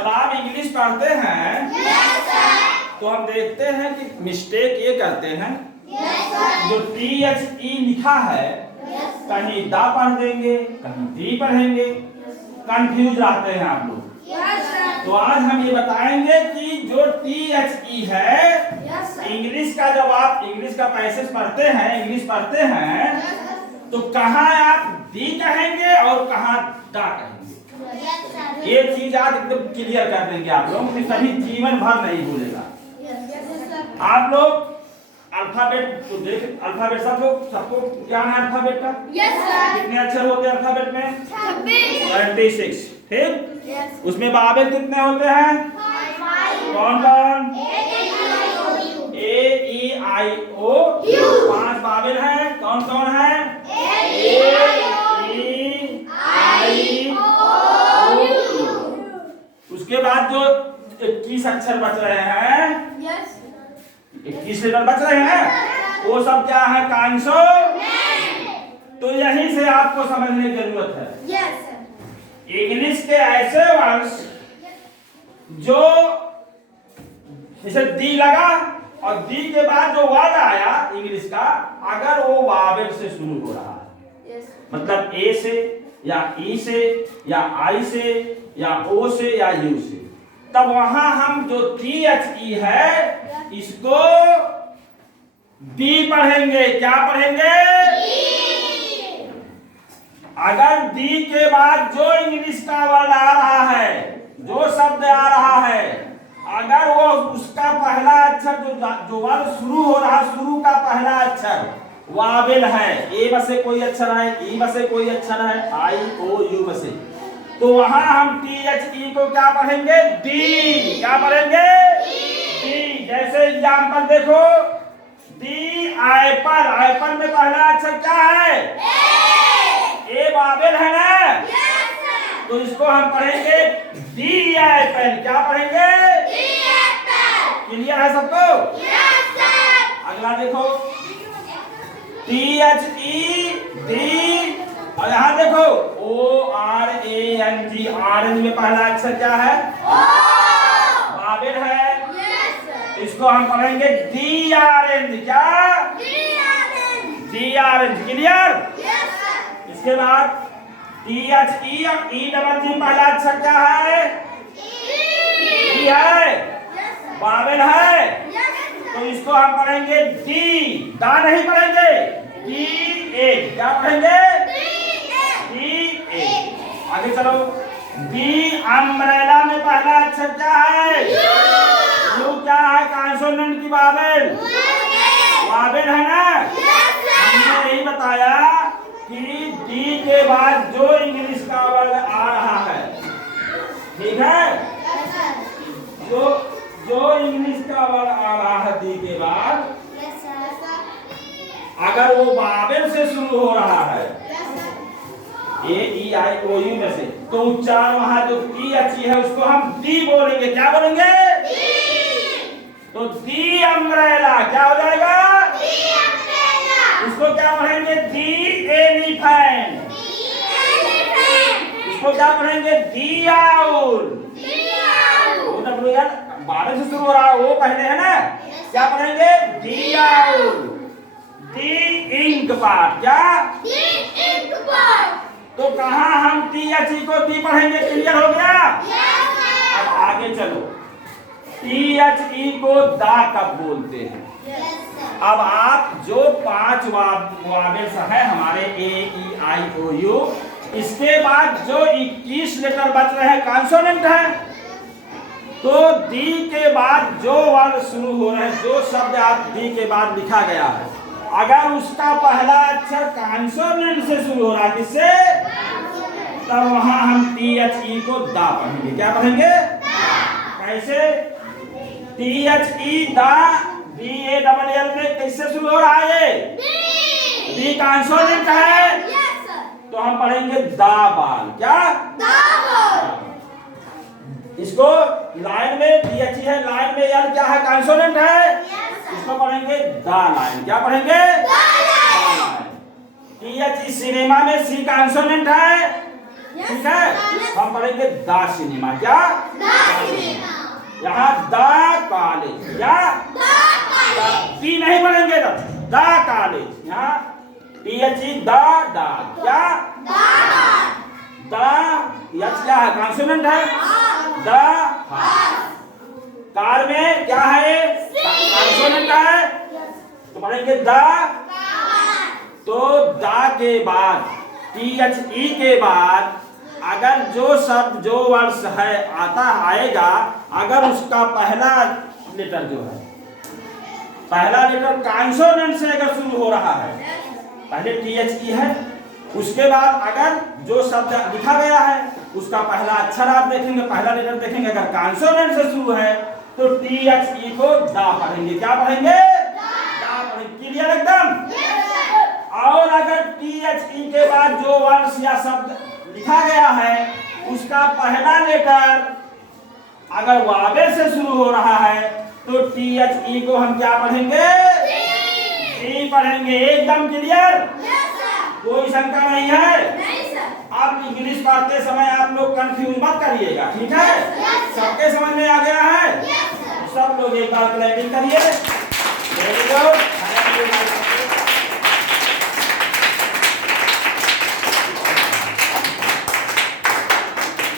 जब आप इंग्लिश पढ़ते हैं तो हम देखते हैं कि मिस्टेक ये करते हैं, जो THE लिखा है कहीं दा पढ़ देंगे, कहीं दी पढ़ेंगे, कंफ्यूज रहते हैं आप लोग। तो आज हम ये बताएंगे कि जो THE है इंग्लिश का, जब आप इंग्लिश का पैसेज पढ़ते हैं, इंग्लिश पढ़ते हैं तो कहाँ आप दी कहेंगे और कहाँ दा कहेंगे। ये चीज आज एकदम क्लियर कर देंगे आप लोग, कभी जीवन भर नहीं भूलेगा। आप लोग अल्फाबेट तो देख, अल्फाबेट सबको ज्ञान है अल्फाबेट का। कितने अक्षर होते हैं अल्फाबेट में? 26। ठीक, उसमें बाबेल कितने होते हैं? कौन कौन? A-E-I-O 5 बाबेल हैं। कौन कौन है? A-E-I-O। उसके बाद जो 21 अक्षर बच रहे हैं, 21 लेटर बच रहे हैं, वो सब क्या है? कॉन्सोनेंट। तो यहीं से आपको समझने की जरूरत है। इंग्लिश के ऐसे वर्ड्स जो जैसे दी लगा और दी के बाद जो वर्ड आया इंग्लिश का, अगर वो वावेल से शुरू हो रहा है, मतलब ए से या ई से या आई से या ओ से या यू से, तब वहां हम जो THE है इसको दी पढ़ेंगे। क्या पढ़ेंगे? अगर दी के बाद जो इंग्लिश का वर्ड आ रहा है, जो शब्द आ रहा है, अगर वो उसका पहला अक्षर जो वर्ड शुरू हो रहा, शुरू का पहला अक्षर वावेल है, ए में से कोई अक्षर है, ई में से कोई अक्षर है, आई ओ यू में से, तो वहां हम THE को क्या पढ़ेंगे? दी। क्या पढ़ेंगे? दी। जैसे एग्जाम्पल देखो, दी एप्पल, एप्पल में पहला अक्षर क्या है? ए बाबेल है ना, तो इसको हम पढ़ेंगे दी एप्पल। क्या पढ़ेंगे? क्लियर है सबको? अगला देखो, THE दी, और यहाँ देखो ORANG, ऑरेंज में पहला अक्षर क्या है? बाबेल है। इसको हम पढ़ेंगे DRNG। क्या? DRNG। क्लियर? इसके बाद THE और EGG पहला अक्षर क्या है? ई है, बाबेल है, तो इसको हम पढ़ेंगे डी। दा नहीं पढ़ेंगे, DA। क्या पढ़ेंगे? DA। आगे चलो, दी अम्ब्रेला में पहला अक्षर क्या है? यू। क्या है? कॉन्सोनेंट की बाबेल, बाबेल है ना। हमने यही बताया कि डी के बाद जो इंग्लिश का वर्ड आ रहा है, ठीक है, जो इंग्लिश का वर्ड आ रहा है डी के बाद, अगर वो बाबेल से शुरू हो रहा है, A-E-I-O-U में से, तो उच्चारण वहां जो THE है उसको हम दी बोलेंगे। क्या बोलेंगे? तो दी अम्ब्रेला। क्या हो जाएगा? इसको क्या पढ़ेंगे? दी एलिफेंट। इसको क्या पढ़ेंगे? दी आउल। बाबेल से शुरू हो रहा है, वो पहले है ना, क्या पढ़ेंगे? दी आउल। दी इंक पार्ट। क्या? तो कहाँ हम THE को दी पढ़ेंगे? क्लियर हो गया? अब आगे चलो, THE को दा कब बोलते हैं? अब आप जो 5 वावेल्स है हमारे A-E-I-O-U, इसके बाद जो 21 लेटर बच रहे हैं कॉन्सोनेंट है, तो दी के बाद जो वर्ड शुरू हो रहे हैं, जो शब्द आप दी के बाद लिखा गया है, अगर उसका पहला अक्षर कॉन्सोनेंट से शुरू हो रहा है, किससे? तब वहां हम THE को दा पढ़ेंगे। क्या पढ़ेंगे? कैसे? THE दा, DALL में कैसे शुरू हो रहा है? दी कॉन्सोनेंट है, तो हम पढ़ेंगे दा बाल। क्या? इसको लाइन में THE है, लाइन में यार क्या है? कॉन्सोनेंट है, इसको पढ़ेंगे दा लाइन। क्या पढ़ेंगे? दा लाइन। THE सिनेमा में सी कॉन्सोनेंट है, ठीक है, हम हम पढ़ेंगे द सिनेमा। क्या? यहाँ द कॉलेज, या टी नहीं पढ़ेंगे तब, द कॉलेज। यहाँ THE द, क्या? द यच क्या है? कॉन्सोनेंट है। द कार में क्या है? कॉन्सोनेंट है, तो पढ़ेंगे द। तो द के बाद THE के बाद अगर जो शब्द जो वर्ष है आएगा, अगर उसका पहला लेटर जो है, पहला लेटर कॉन्सोनेंट से अगर शुरू हो रहा है, पहले THE है, उसके बाद अगर जो शब्द लिखा गया है उसका पहला अक्षर आप देखेंगे, पहला लेटर देखेंगे, अगर कॉन्सोनेंट से शुरू है तो THE को दा पढ़ेंगे। क्या पढ़ेंगे? दा पढ़ेंगे। क्लियर एकदम? और अगर THE के बाद जो वर्ष या शब्द लिखा गया है उसका पहला लेटर अगर वावे से शुरू हो रहा है तो THE को हम क्या पढ़ेंगे? टी पढ़ेंगे। एकदम क्लियर? कोई शंका नहीं है? आप इंग्लिश पढ़ते समय आप लोग कंफ्यूज मत करिएगा, ठीक है? सबके समझ में आ गया है? सब लोग एक बार क्लैपिंग करिए। Very good.